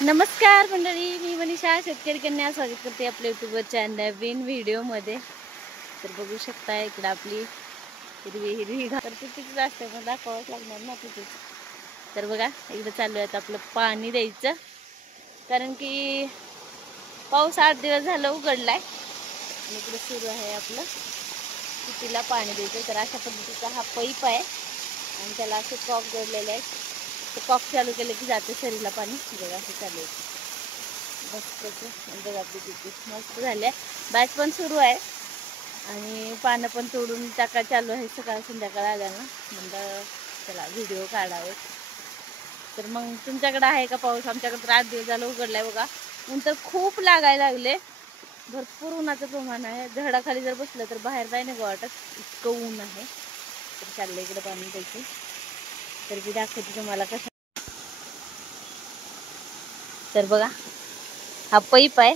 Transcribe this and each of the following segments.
नमस्कार मंडळी, मी मनीषा शेतकरी कन्या स्वागत करते आपल्या यूट्यूब चॅनल नवीन व्हिडिओमध्ये। तर बघू शकता इकडे आपली हिरवी हिरवी घास तिथेच असते, पण दाखवावंच लागणार ना तिथेच। तर बघा इकडे चालू आहे आपलं पाणी द्यायचं, कारण की पाऊस 8 दिवस झालं उघडलाय आणि इकडे सुरू आहे आपलं तिला पाणी द्यायचं। तर अशा पद्धतीचा हा पाईप आहे आणि त्याला असे कॉक जोडलेले आहेत। तो कॉक चालू केलं की जाते सरीला पाणी। बघा असं चालू आहे मस्त। बघा आपली किती मस्त झाले। बॅच पण सुरू आहे आणि पानं पण तोडून टाका चालू आहे सकाळ संध्याकाळ आल्यानं। म्हणलं चला व्हिडिओ काढावे। तर मग तुमच्याकडे आहे का पाऊस? आमच्याकडे तर 8 दिवस झालं उघडलाय बघा। ऊन तर खूप लागायला लागले, भरपूर उन्हाचं प्रमाण आहे। झाडाखाली जर बसलं तर बाहेर जाय नाही वाटत, इतकं ऊन आहे। तर चाललंय इकडे पाणी द्यायचं। तर मी दाखवते तुम्हाला कसं। तर बघा हा पाईप आहे,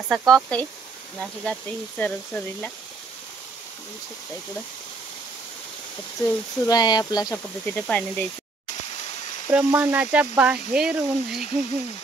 असा कॉक आहे आणि अशी जाते ही सरळ सरीला। बघू शकता इकडं सुरू आहे आपलं अशा पद्धतीने पाणी द्यायचं। प्रमाणाच्या बाहेर ऊन आहे।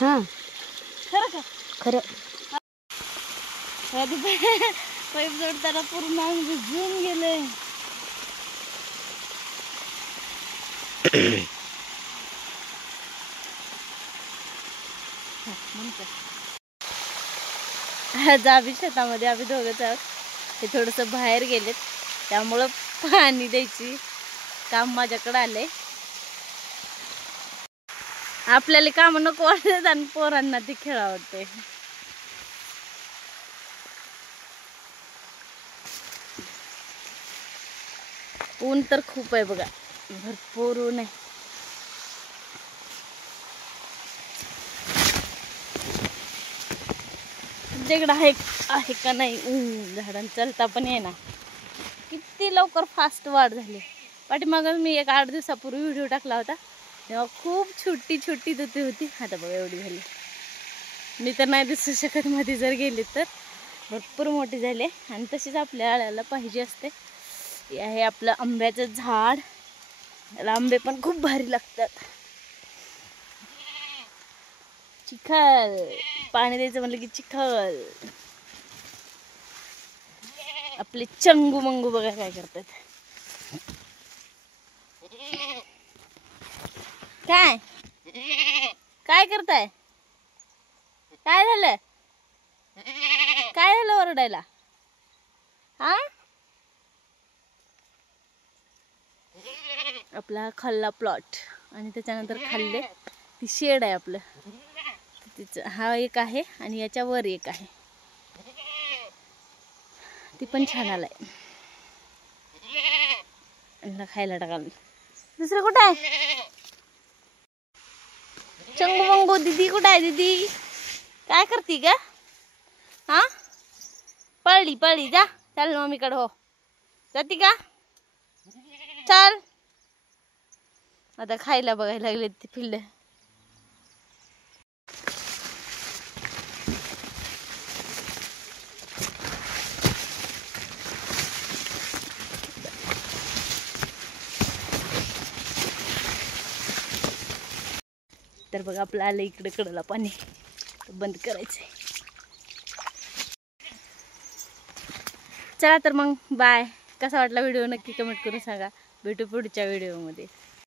हाँ खरं खरं पाईप जोडताना पूर्ण भिजून गेले। आज आम्ही शेतामध्ये आम्ही दोघंच आहोत। ते थोडंसं बाहेर गेलेत, त्यामुळं पाणी द्यायची काम माझ्याकडे आलंय। आपल्याला काम नको वाटत आणि पोरांना ते खेळ आवडते। ऊन तर खूप आहे बघा, भरपूर ऊन आहे। तुमच्याकडे आहे का नाही? झाडांना चालता पण ये ना, किती लवकर फास्ट वाढ झाली। पाठीमागं मी एक 8 दिवसापूर्वी व्हिडिओ टाकला होता, तेव्हा खूप छोटी छोटी दुधी होती। आता बघा एवढी झाली। मी तर नाही दिसू शकत, मध्ये जर गेली तर भरपूर मोठी झाली। आणि तशीच आपल्या आळ्याला पाहिजे असते। हे आहे आपलं आंब्याचं झाड, याला आंबे पण खूप भारी लागतात। चिखल पाणी द्यायचं म्हणलं की चिखल। आपले चंगू मंगू बघा काय करतात। काय काय करताय? काय झालं? काय झालं ओरडायला? हा आपला खाल्ला प्लॉट आणि त्याच्यानंतर खाल्ले ती शेड आहे आपलं तिचं। हा एक आहे आणि याच्यावर एक आहे, ती पण छान आलाय खायला टाकाल। दुसरं कुठं आहे? चंगू मंगू दीदी कुठं आहे? दीदी काय करती ग? हा पळली पळली, जा चल मम्मीकडे। हो जाती का? चल आता खायला बघायला लागले ती पिल्ले। तर बघा आपलं आलं इकडे कडला पाणी, बंद करायचंय। चला तर मग बाय। कसा वाटला व्हिडिओ नक्की कमेंट करून सांगा. भेटू पुढच्या व्हिडिओमध्ये.